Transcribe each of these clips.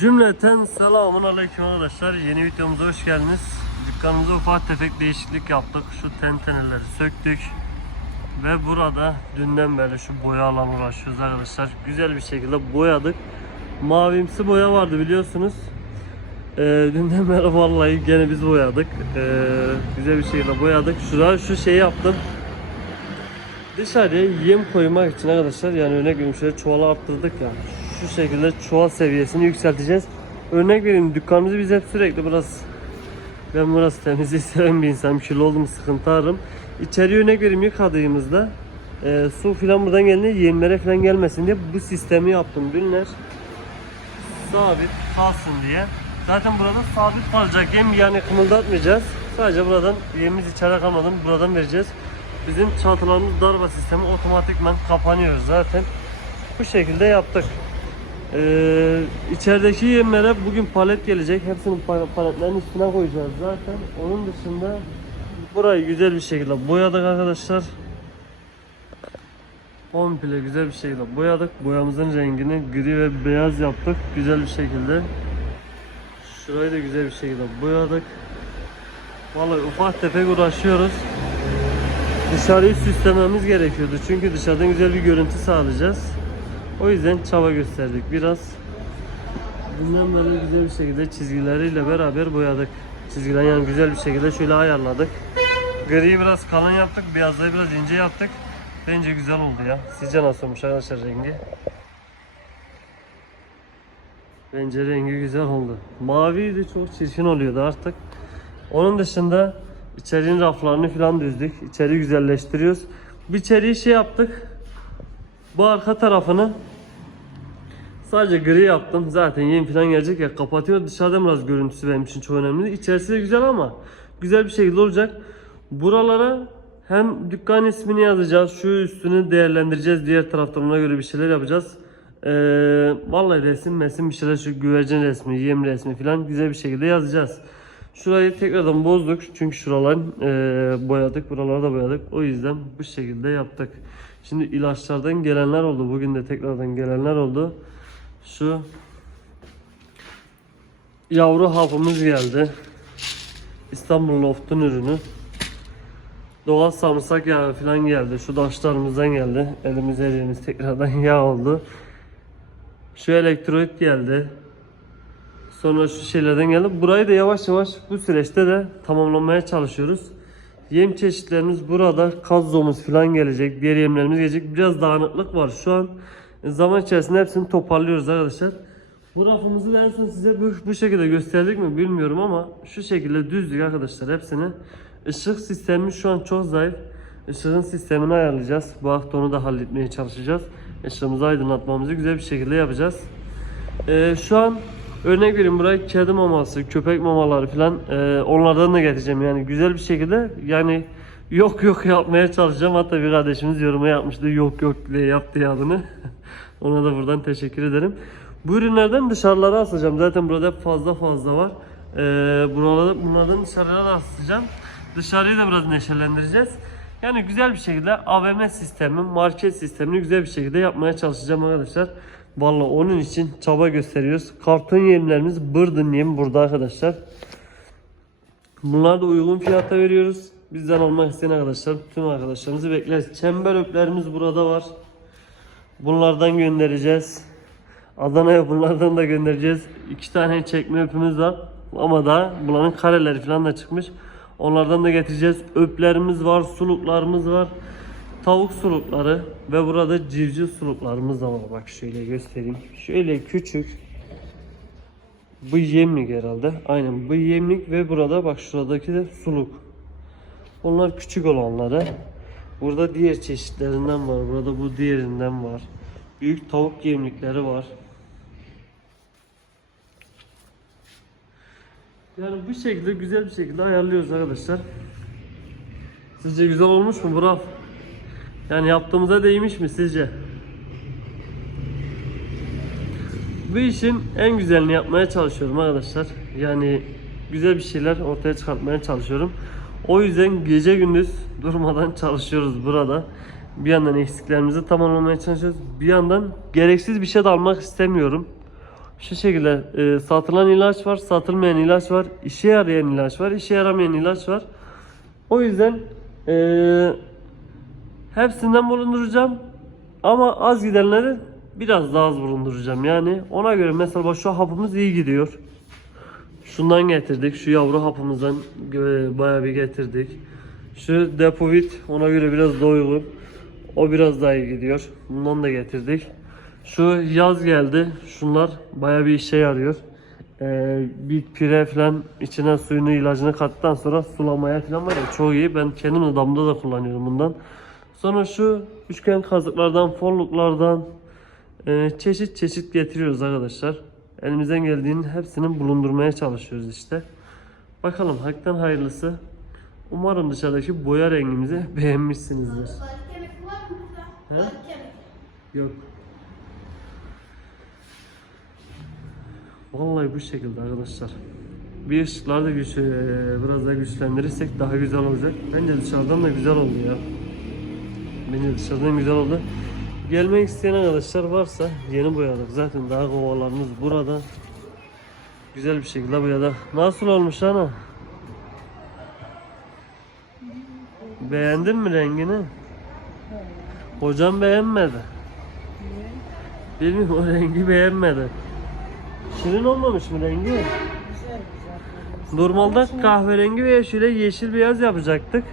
Cümleten selamun aleyküm arkadaşlar. Yeni videomuza hoş geldiniz. Dükkanımıza ufak tefek değişiklik yaptık. Şu tenteneleri söktük. Ve burada dünden beri şu boya alan uğraşıyoruz arkadaşlar. Güzel bir şekilde boyadık. Mavimsi boya vardı biliyorsunuz. Ee, dünden beri vallahi gene biz boyadık. Ee, güzel bir şekilde boyadık. Şuraya şu şeyi yaptım. Dışarıya yem koymak için arkadaşlar yani veriyorum şöyle çuvala arttırdık ya. Şu şekilde çuval seviyesini yükselteceğiz. Örnek vereyim dükkanımızı biz hep sürekli biraz ben burası temizliği seven bir insanım. Kirli oldu mu sıkıntı ararım. İçeri örnek vereyim yıkadığımızda e, su filan buradan geldiğinde yemlere filan gelmesin diye bu sistemi yaptım. Dünler sabit kalsın diye. Zaten burada sabit kalacak yem yani kımıldatmayacağız. Sadece buradan yemimiz içeri kalmadan buradan vereceğiz. Bizim çatılarımız darba sistemi otomatikman kapanıyor zaten. Bu şekilde yaptık. Ee, içerideki yemlere bugün palet gelecek. Hepsinin pa- paletlerin üstüne koyacağız zaten. Onun dışında burayı güzel bir şekilde boyadık arkadaşlar. Komple güzel bir şekilde boyadık. Boyamızın rengini gri ve beyaz yaptık. Güzel bir şekilde. Şurayı da güzel bir şekilde boyadık. Vallahi ufak tefek uğraşıyoruz. Dışarıyı süslememiz gerekiyordu. Çünkü dışarıdan güzel bir görüntü sağlayacağız. O yüzden çaba gösterdik biraz. Bundan böyle güzel bir şekilde çizgileriyle beraber boyadık. Çizgiler yani güzel bir şekilde şöyle ayarladık. Griyi biraz kalın yaptık, beyazları biraz ince yaptık. Bence güzel oldu ya. Sizce nasıl olmuş arkadaşlar rengi? Bence rengi güzel oldu. Mavi de çok çirkin oluyordu artık. Onun dışında içerinin raflarını falan düzdük. İçeri güzelleştiriyoruz. Bir içeriği şey yaptık. Bu arka tarafını sadece gri yaptım. Zaten yem falan gelecek ya kapatıyor. Dışarıdan biraz görüntüsü benim için çok önemli. İçerisi de güzel ama güzel bir şekilde olacak. Buralara hem dükkan ismini yazacağız. Şu üstünü değerlendireceğiz. Diğer taraftan ona göre bir şeyler yapacağız. Ee, vallahi resim mesim bir şeyler şu güvercin resmi, yem resmi falan güzel bir şekilde yazacağız. Şurayı tekrardan bozduk çünkü şuraları e, boyadık, buraları da boyadık. O yüzden bu şekilde yaptık. Şimdi ilaçlardan gelenler oldu. Bugün de tekrardan gelenler oldu. Şu yavru hapımız geldi. İstanbul Loft'un ürünü. Doğal sarımsak yağı falan geldi. Şu daşlarımızdan geldi. Elimiz her yerimiz tekrardan yağ oldu. Şu elektrolit geldi. Sonra şu şeylerden geldi. Burayı da yavaş yavaş bu süreçte de tamamlamaya çalışıyoruz. Yem çeşitlerimiz burada. Kazzomuz falan gelecek. Diğer yemlerimiz gelecek. Biraz dağınıklık var şu an. Zaman içerisinde hepsini toparlıyoruz arkadaşlar. Bu rafımızı da en son size bu, bu şekilde gösterdik mi bilmiyorum ama şu şekilde düzdük arkadaşlar hepsini. Işık sistemi şu an çok zayıf. Işığın sistemini ayarlayacağız. Bu hafta onu da halletmeye çalışacağız. Işığımızı aydınlatmamızı güzel bir şekilde yapacağız. Ee, şu an örnek vereyim buraya kedi maması, köpek mamaları falan e, onlardan da getireceğim yani güzel bir şekilde yani yok yok yapmaya çalışacağım. Hatta bir kardeşimiz yoruma yapmıştı yok yok diye yaptı ya adını. Ona da buradan teşekkür ederim. Bu ürünlerden dışarılara asacağım. Zaten burada fazla fazla var. Ee, bunlardan, bunlardan dışarılara da asacağım. Dışarıyı da biraz neşelendireceğiz. Yani güzel bir şekilde AVM sistemi, market sistemini güzel bir şekilde yapmaya çalışacağım arkadaşlar. Vallahi onun için çaba gösteriyoruz. Karton yemlerimiz Bırdın yem burada arkadaşlar. Bunlar da uygun fiyata veriyoruz. Bizden almak isteyen arkadaşlar, tüm arkadaşlarımızı bekleriz. Çember öplerimiz burada var. Bunlardan göndereceğiz. Adana'ya bunlardan da göndereceğiz. İki tane çekme öpümüz var. Ama da bunların kareleri falan da çıkmış. Onlardan da getireceğiz. Öplerimiz var, suluklarımız var. Tavuk sulukları ve burada civciv suluklarımız da var. Bak şöyle göstereyim. Şöyle küçük. Bu yemlik herhalde. Aynen bu yemlik ve burada bak şuradaki de suluk. Onlar küçük olanları. Burada diğer çeşitlerinden var. Burada bu diğerinden var. Büyük tavuk yemlikleri var. Yani bu şekilde güzel bir şekilde ayarlıyoruz arkadaşlar. Sizce güzel olmuş mu Burak? Yani yaptığımıza değmiş mi sizce? Bu işin en güzelini yapmaya çalışıyorum arkadaşlar. Yani güzel bir şeyler ortaya çıkartmaya çalışıyorum. O yüzden gece gündüz durmadan çalışıyoruz burada. Bir yandan eksiklerimizi tamamlamaya çalışıyoruz. Bir yandan gereksiz bir şey de almak istemiyorum. Şu şekilde e, satılan ilaç var, satılmayan ilaç var, işe yarayan ilaç var, işe yaramayan ilaç var. O yüzden e, hepsinden bulunduracağım. Ama az gidenleri biraz daha az bulunduracağım. Yani ona göre mesela şu hapımız iyi gidiyor. Şundan getirdik. Şu yavru hapımızdan e, bayağı bir getirdik. Şu depovit ona göre biraz doygun. O biraz daha iyi gidiyor. Bundan da getirdik. Şu yaz geldi. Şunlar bayağı bir işe yarıyor. Ee, bir pire falan içine suyunu ilacını kattıktan sonra sulamaya falan var ya çok iyi. Ben kendim de damda da kullanıyorum bundan. Sonra şu üçgen kazıklardan, folluklardan e, çeşit çeşit getiriyoruz arkadaşlar. Elimizden geldiğinin hepsini bulundurmaya çalışıyoruz işte. Bakalım hakikaten hayırlısı. Umarım dışarıdaki boya rengimizi beğenmişsinizdir. He? Yok. Vallahi bu şekilde arkadaşlar. Bir ışıkları da güç, eee, biraz daha güçlendirirsek daha güzel olacak. Bence dışarıdan da güzel oldu ya. Bence dışarıdan güzel oldu. Gelmek isteyen arkadaşlar varsa yeni boyadık. Zaten daha kovalarımız burada. Güzel bir şekilde boyadık. Nasıl olmuş ana? Beğendin mi rengini? Hocam beğenmedi. Bilmiyorum o rengi beğenmedi. Şirin olmamış mı rengi? Güzel güzel. Normalde kahverengi veya şöyle yeşil beyaz yapacaktık.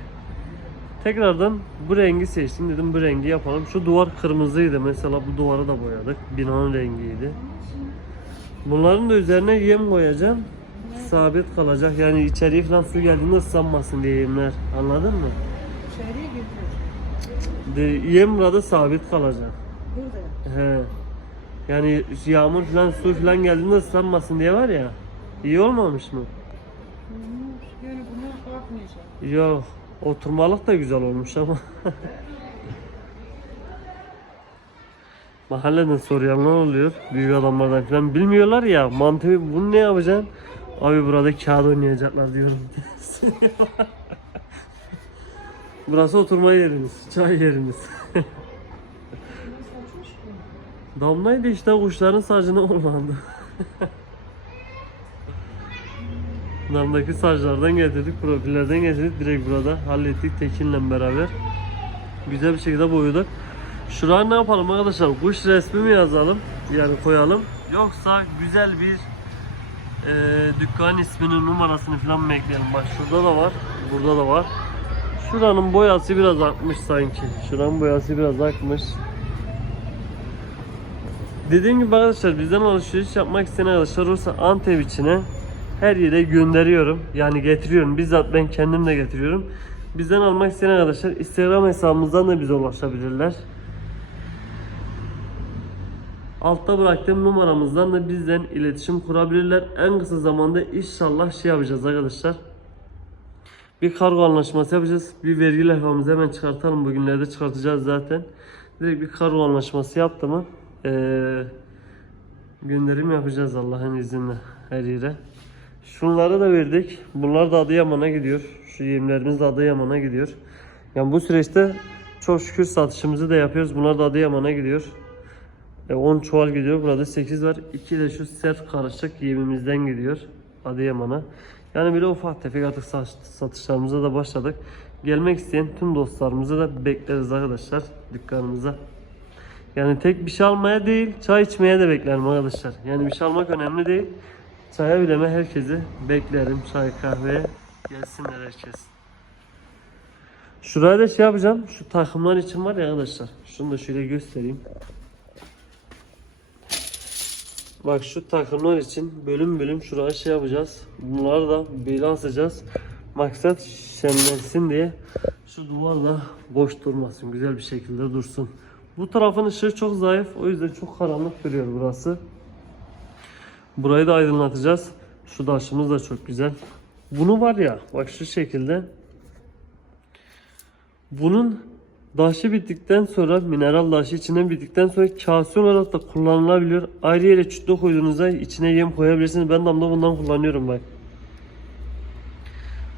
Tekrardan bu rengi seçtim dedim bu rengi yapalım. Şu duvar kırmızıydı mesela bu duvarı da boyadık. Binanın rengiydi. Bunların da üzerine yem koyacağım. Sabit kalacak yani içeriye falan su geldiğinde ıslanmasın diye yemler. Anladın mı? İçeriye. De, yem burada sabit kalacak. Burada. He. Yani yağmur falan su falan geldiğinde ıslanmasın diye var ya. İyi olmamış mı? Yani buna bakmayacak. Yok. Oturmalık da güzel olmuş ama. Mahalleden soruyanlar oluyor. Büyük adamlardan falan bilmiyorlar ya. Mantığı bunu ne yapacaksın? Abi burada kağıt oynayacaklar diyorum. Burası oturma yerimiz, çay yerimiz. Damlaydı işte kuşların sacını ormandı. Damdaki saclardan getirdik, profillerden getirdik. Direkt burada hallettik Tekin'le beraber. Güzel bir şekilde boyadık. Şuraya ne yapalım arkadaşlar? Kuş resmi mi yazalım? Yani koyalım. Yoksa güzel bir e, dükkan isminin numarasını falan mı ekleyelim? Bak şurada da var, burada da var. Şuranın boyası biraz akmış sanki. Şuranın boyası biraz akmış. Dediğim gibi arkadaşlar bizden alışveriş yapmak isteyen arkadaşlar olursa Antep içine her yere gönderiyorum. Yani getiriyorum. Bizzat ben kendim de getiriyorum. Bizden almak isteyen arkadaşlar Instagram hesabımızdan da bize ulaşabilirler. Altta bıraktığım numaramızdan da bizden iletişim kurabilirler. En kısa zamanda inşallah şey yapacağız arkadaşlar. Bir kargo anlaşması yapacağız. Bir vergi levhamızı hemen çıkartalım. Bugünlerde çıkartacağız zaten. Direkt bir kargo anlaşması yaptı mı eee, gönderim yapacağız Allah'ın izniyle her yere. Şunları da verdik. Bunlar da Adıyaman'a gidiyor. Şu yemlerimiz de Adıyaman'a gidiyor. Yani bu süreçte çok şükür satışımızı da yapıyoruz. Bunlar da Adıyaman'a gidiyor. E, 10 çuval gidiyor. Burada 8 var. 2 de şu sert karışık yemimizden gidiyor Adıyaman'a. Yani böyle ufak tefek artık sat- satışlarımıza da başladık. Gelmek isteyen tüm dostlarımızı da bekleriz arkadaşlar dükkanımıza. Yani tek bir şey almaya değil, çay içmeye de beklerim arkadaşlar. Yani bir şey almak önemli değil. Çaya bileme herkesi beklerim. Çay, kahveye gelsinler herkes. Şuraya da şey yapacağım. Şu takımlar için var ya arkadaşlar. Şunu da şöyle göstereyim. Bak şu takımlar için bölüm bölüm şuraya şey yapacağız. Bunları da beli asacağız. Maksat şenlensin diye şu duvarla boş durmasın. Güzel bir şekilde dursun. Bu tarafın ışığı çok zayıf. O yüzden çok karanlık duruyor burası. Burayı da aydınlatacağız. Şu daşımız da çok güzel. Bunu var ya bak şu şekilde. Bunun daşı bittikten sonra mineral daşı içinden bittikten sonra kase olarak da kullanılabiliyor. Ayrı yere çütle koyduğunuzda içine yem koyabilirsiniz. Ben damda bundan kullanıyorum bak.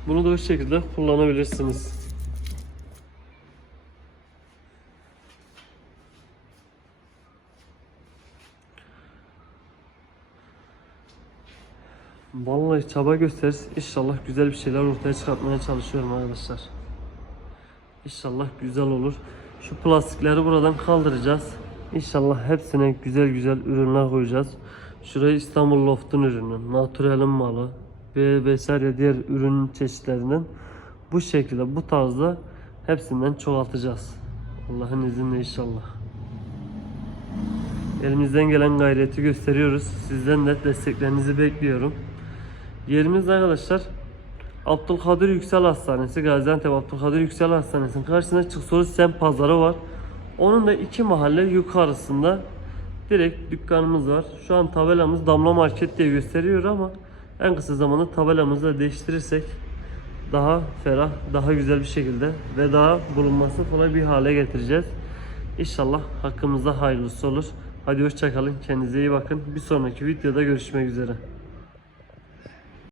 Bunu da o şekilde kullanabilirsiniz. Vallahi çaba gösteririz. İnşallah güzel bir şeyler ortaya çıkartmaya çalışıyorum arkadaşlar. İnşallah güzel olur. Şu plastikleri buradan kaldıracağız. İnşallah hepsine güzel güzel ürünler koyacağız. Şuraya İstanbul Loft'un ürünü, Natural'ın malı ve vesaire diğer ürün çeşitlerinden bu şekilde bu tarzda hepsinden çoğaltacağız. Allah'ın izniyle inşallah. Elimizden gelen gayreti gösteriyoruz. Sizden de desteklerinizi bekliyorum. Yerimiz arkadaşlar Abdülkadir Yüksel Hastanesi, Gaziantep Abdülkadir Yüksel Hastanesi'nin karşısında Çıksoru Sem Pazarı var. Onun da iki mahalle yukarısında direkt dükkanımız var. Şu an tabelamız Damla Market diye gösteriyor ama en kısa zamanda tabelamızı da değiştirirsek daha ferah, daha güzel bir şekilde ve daha bulunması kolay bir hale getireceğiz. İnşallah hakkımızda hayırlısı olur. Hadi hoşçakalın. Kendinize iyi bakın. Bir sonraki videoda görüşmek üzere.